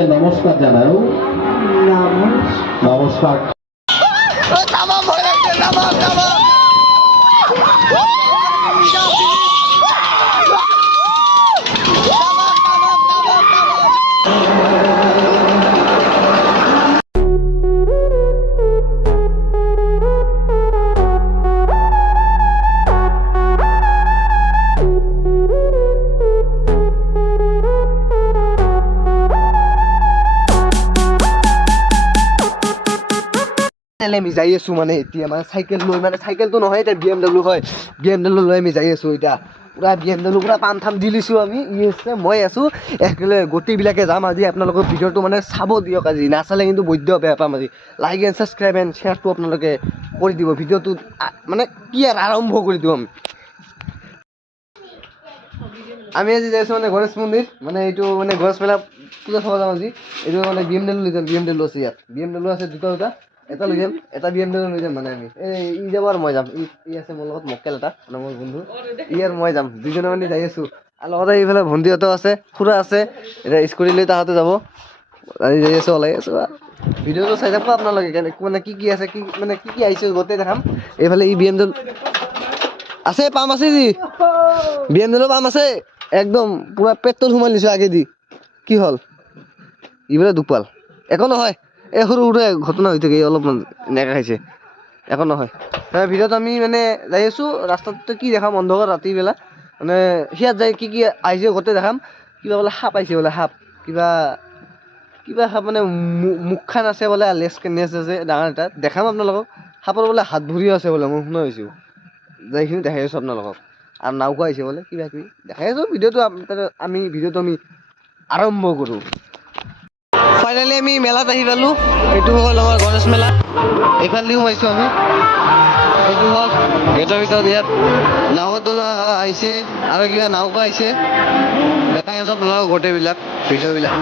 আপনাদেরকে নমস্কার জানাও। নমস্কার। আমি যাই আছো মানে এতিয়া মানে চাইকেল লৈ মানে চাইকেলটো নহয় এতিয়া BMW হয় BMW লৈ আমি যাই আছো এতিয়া পুৰা BMW পুৰা পাম থাম দি লৈছোঁ আমি আছে মই আছোঁ একেলগে গোটেইবিলাকে যাম আজি আপোনালোকৰ ভিডিঅ'টো মানে চাব দিয়ক আজি নাচালে কিন্তু বৈদ্য বেয়া পাম আজি লাইক এণ্ড ছাবস্ক্ৰাইব এণ্ড শ্বেয়াৰটো আপোনালোকে কৰি দিব ভিডিঅ'টো মানে কি আৰু আৰম্ভ কৰি দিওঁ আমি আজি যাই আছোঁ মানে গণেশ মন্দিৰ মানে এইটো মানে গণেশ মেলা পূজা চাব যাম আজি এইটো মানে BMW লৈ যাম BMW আছে ইয়াত BMW আছে দুটা এটা লৈ যাম এটা BMW লৈ যাম মানে আমি ই যাব আৰু মই যাম ই আছে মোৰ লগত মক্কেল এটা মানে মোৰ বন্ধু ই আৰু মই যাম দুজনে মানে যাই আছোঁ আৰু লগতে এইফালে ভণ্টিহঁতো আছে খুৰা আছে এতিয়া স্কুটি লৈ তাহাঁতে যাব আজি যাই আছোঁ ওলাই আছোঁ ভিডিঅ'টো চাই থাকোঁ আপোনালোকে মানে কি আছে কি মানে কি আহিছে গোটেই দেখাম এইফালে ই BMW আছে পাম আছে যি BMW পাম আছে একদম পুৰা পেট্ৰল সোমাই দিছোঁ আগেদি কি হ'ল এইবিলাক দুখ পাল একো নহয় এই সৰু সৰু ঘটনা হৈ থাকে অলপমান এনেকৈ খাইছে একো নহয় ভিডিঅ'ত আমি মানে যাই আছোঁ ৰাস্তাটো কি দেখাম অন্ধকাৰ ৰাতিবেলা মানে সিয়াত যাই কি আহিছে গোটেই দেখাম কিবা বোলে সাপ আহিছে বোলে সাপ কিবা সাপ মানে মুখখান আছে বোলে নেচ আছে ডাঙৰ এটা দেখাম আপোনালোকক সাপৰ বোলে হাত ভৰিও আছে বোলে মই শুনা হৈছোঁ এইখিনি দেখাই আছোঁ আপোনালোকক আৰু নাওকা আহিছে বোলে কিবা কিবি দেখাই আছোঁ ভিডিঅ'টো ভিডিঅ'টো আমি আৰম্ভ কৰোঁ ফাইনেলি আমি মেলাত আহি পালোঁ এইটো হ'ল আমাৰ গণেশ মেলা এইফালেদি সোমাইছোঁ আমি এইটো হ'ল গেটৰ ভিতৰত ইয়াত নাওতো আহিছে আৰু কিবা নাওকা আহিছে দেখাই আছোঁ আপোনালোকক গোটেইবিলাক ভিডিঅ'বিলাক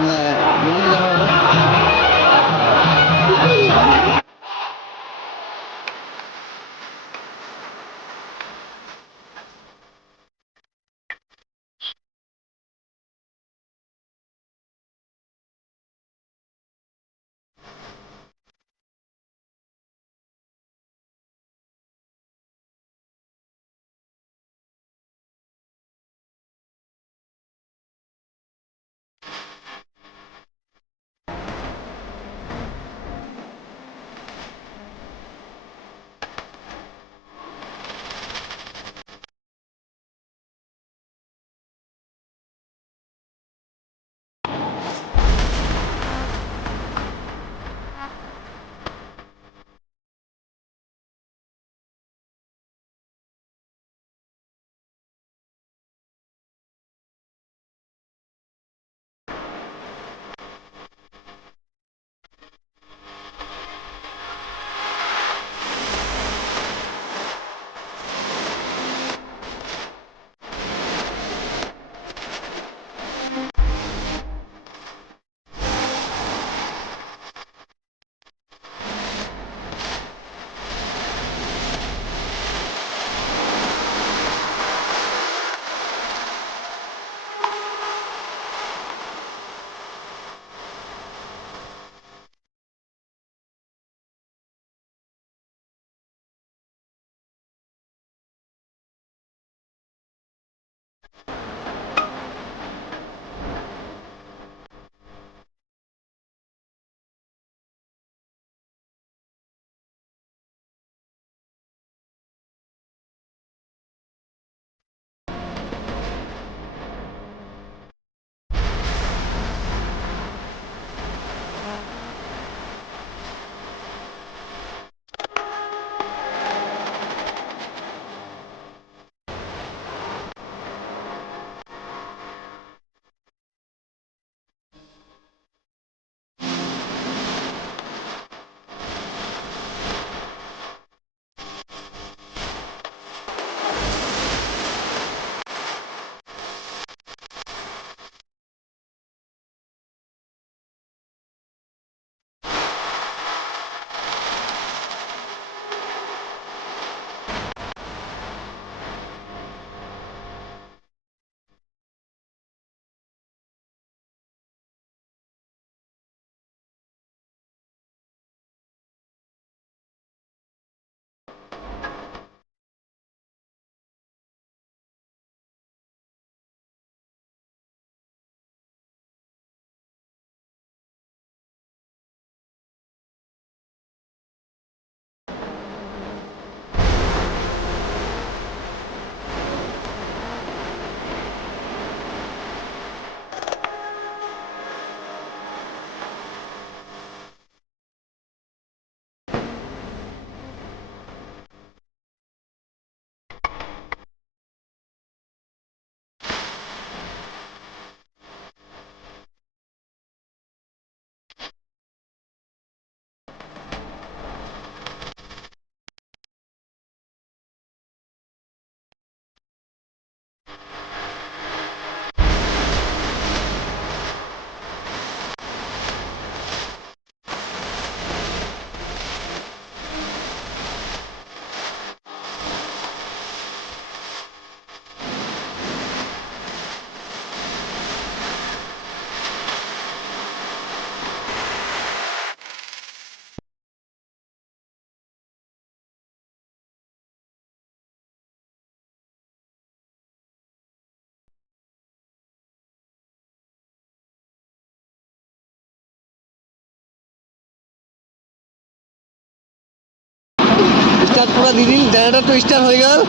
স্টার্ট পুরো দিদিন জেনারেটর তো স্টার্ট হয়ে গেল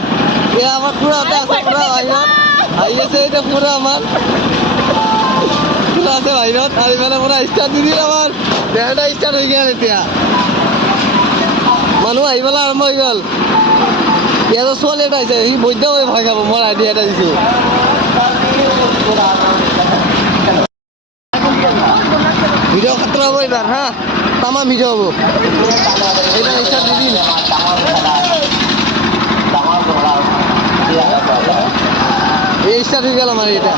এ আমার পুরো হাতে আছে পুরো ভাইরত আইএসে এটা পুরো আমার পুরো আছে ভাইরত আর এখানে পুরো স্টার্ট দিদিন আমার জেনারেটর স্টার্ট হয়ে গেল এতিয়া মানুহ আহিবলৈ আৰম্ভ হৈ গ'ল ইয়াতো ছোৱালী এটা আহিছে সি বৈদ্য হৈ ভয় খাব মই আইডিয়া এটা দিছোঁ ভিডিঅ' খাত্ৰ হ'ব এইবাৰ হা তামাম ভিডিঅ' হ'ব এইবাৰ ষ্টাৰ্ট দি দিম এই ষ্টাৰ্ট হৈ গ'ল আমাৰ এতিয়া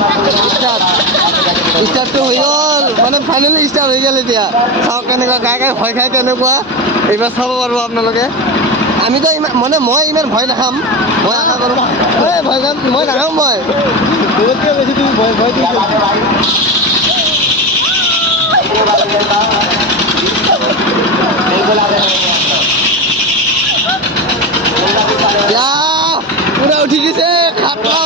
ষ্টাৰ্টটো হৈ গ'ল মানে ফাইনেলি ষ্টাৰ্ট হৈ গ'ল এতিয়া চাওক কেনেকুৱা গাই গাই ভয় খাই কেনেকুৱা এইবাৰ চাব পাৰিব আপোনালোকে আমিতো ইমান মানে মই ইমান ভয় নাখাম মই আশা কৰোঁ এই ভয় খাম মই নাখাম মই বেছি তুমি ভয় ভয় পুৰা উঠি গৈছে খাতৰা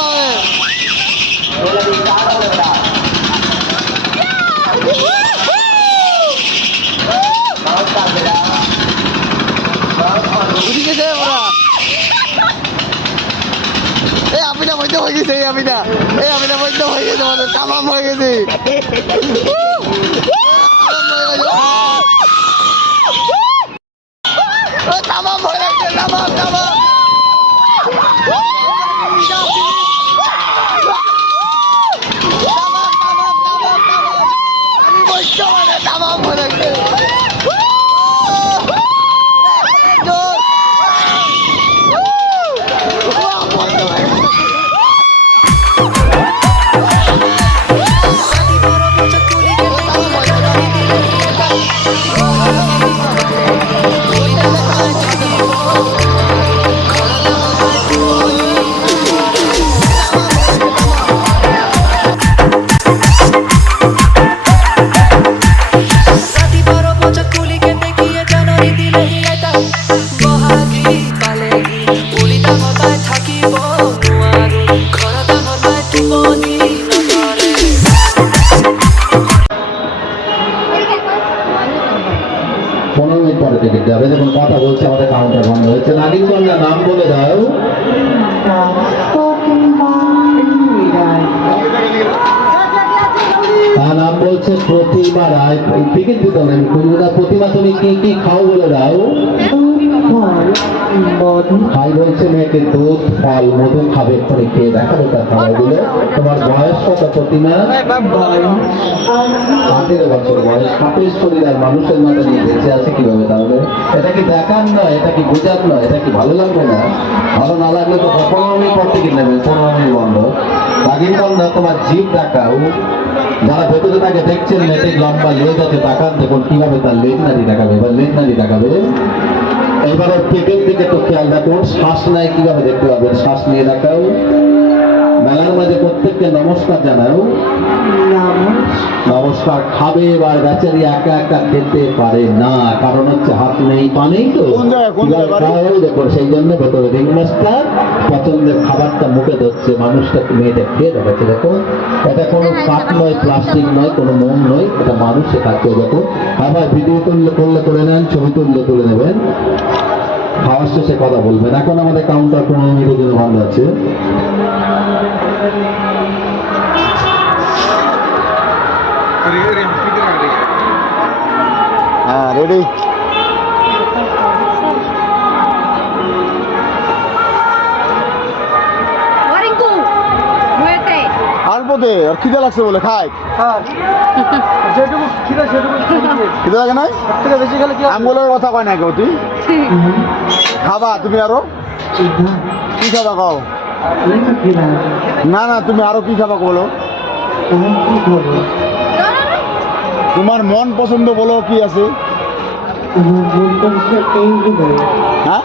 উঠি গৈছে পুৰা এই আপিনা বৈদ্য হৈ গৈছে এই আপিনা বৈদ্য হৈ গৈছে মানে তামাম হৈ গৈছে তামাম ভয় লাগছে তামাম তামাম আমি বৈদ্য মানে তামাম ভয় লাগছে যাবে যখন কথা বলছে আমাদের কাউন্টার বন্ধ হচ্ছে নাগিন কন্যা নাম বলে দাও তার নাম বলছে প্রতিমা রায় টিকিট দিতে হবে প্রতিমা তুমি কি কি খাও বলে দাও খাই বলছে মেয়েকে দুধ ফল মধু খাবে এক্ষুনি খেয়ে দেখাবে তার খাবারগুলো তোমার বয়স কত প্রতিমা 18 বছর বয়স হাতের শরীর আর মানুষের মতো নিয়ে বেঁচে আছে কিভাবে তাহলে এটা কি দেখার নয় এটা কি বোঝার নয় এটা কি ভালো লাগবে না ভালো না লাগলে তো 15 মিনিট পর টিকিট নেবে 15 মিনিট বন্ধ লাগিন না তোমার জিভ দেখাও যারা ভেতরে তাকে দেখছেন নেটে লম্বা লেজ আছে তাকান দেখুন কিভাবে তার লেজ নাড়ি দেখাবে এবার লেজ নাড়ি দেখাবে এইবার ওর পেটের দিকে তো খেয়াল রাখুন শ্বাস নেয় কিভাবে দেখতে পাবেন শ্বাস নিয়ে দেখাও মেলার মাঝে প্রত্যেককে নমস্কার জানাও নমস্কার খাবে এবার বেচারি একা একা খেতে পারে না কারণ হচ্ছে হাত নেই পা নেই তো দেখুন সেই জন্য ভেতরে রিংমাস্টার পছন্দের খাবারটা মুখে ধরছে মানুষটা মেয়েটা খেয়ে দেখাচ্ছে দেখো এটা কোনো কাঠ নয় প্লাস্টিক নয় কোনো মোম নয় এটা মানুষ শেখাচ্ছে দেখো আবার ভিডিও করলে করে নেন ছবি তুলে নেবেন খাওয়ার শেষে কথা বলবেন এখন আমাদের কাউন্টার 15 মিনিটের জন্য বন্ধ আছে হ্যাঁ রেডি আলপদে আর খিদে লাগছে বলে খাই খিদে লাগে না আঙ্গুলের কথা কয় না কেউ তুই খাবা তুমি আরো কি খাবা খাও না না তুমি আরো কি খাবা বলো তোমার মন পছন্দ বলো কি আছে হ্যাঁ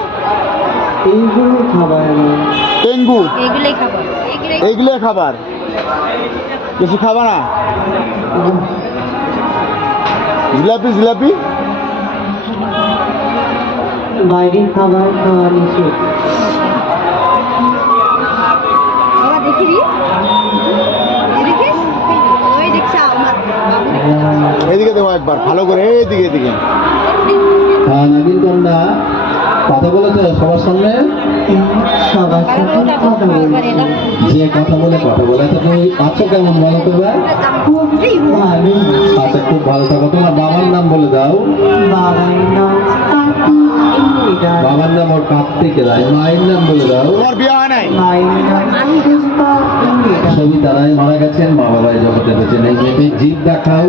টেঙ্গু এইগুলোই খাবার কিছু খাবা না জিলাপি বাইরের খাবার খাওয়া নিষেধ এদিকে দেখো একবার ভালো করে এদিকে নাগিন কন্যা কথা বলেছে সবার সামনে? সবার সাথে কথা বলছি। যে কথা বলে তো তুমি আছো কেমন বলো তো ভাই? খুবই ভালো। আচ্ছা, খুব ভালো থাকো। তোমার বাবার নাম বলে দাও। বাবার নাম কার্তিক রায়। বাবার নাম ওর কার্তিক রায়। মায়ের নাম বলে দাও। মায়ের নাম পুষ্পা রায়। সবিতা রায় মারা গেছেন, মা বাবাই জগতে বেঁচে নেই। মেয়েটির জিভ দেখাও,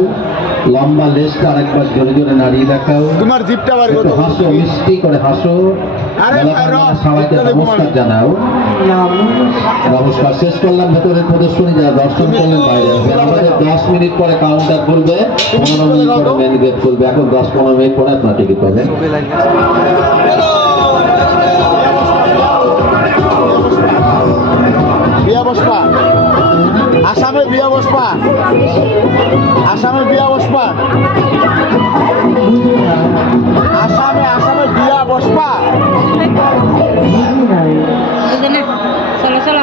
লম্বা লেজটা আরেকবার জোরে জোরে নাড়িয়ে দেখাও। তোমার জিপটা বার একটু করো। হাসো, মিষ্টি করে হাসো। আরে মেলার রস, মানে সবাইকে জিভটা দেখো নমস্কার আমি। জানাও। নমস্কার। নমস্কার। শেষ করলাম ভেতরের প্রদর্শনী, যারা দর্শন করলেন বাইরে আসবেন। আমাদের 10 মিনিট পরে কাউন্টার খুলবে, 15 মিনিট পরে মেন গেট খুলবে। এখন 10-15 মিনিট পরে আপনার টিকিট পাবেন। ছবি লাগবে। বিয়া বসপা আসামে, বিয়া বসপা আসামে, বিয়া বসপা আসামে বিয়া বসপা। বুঝি নাই। Solo, solo.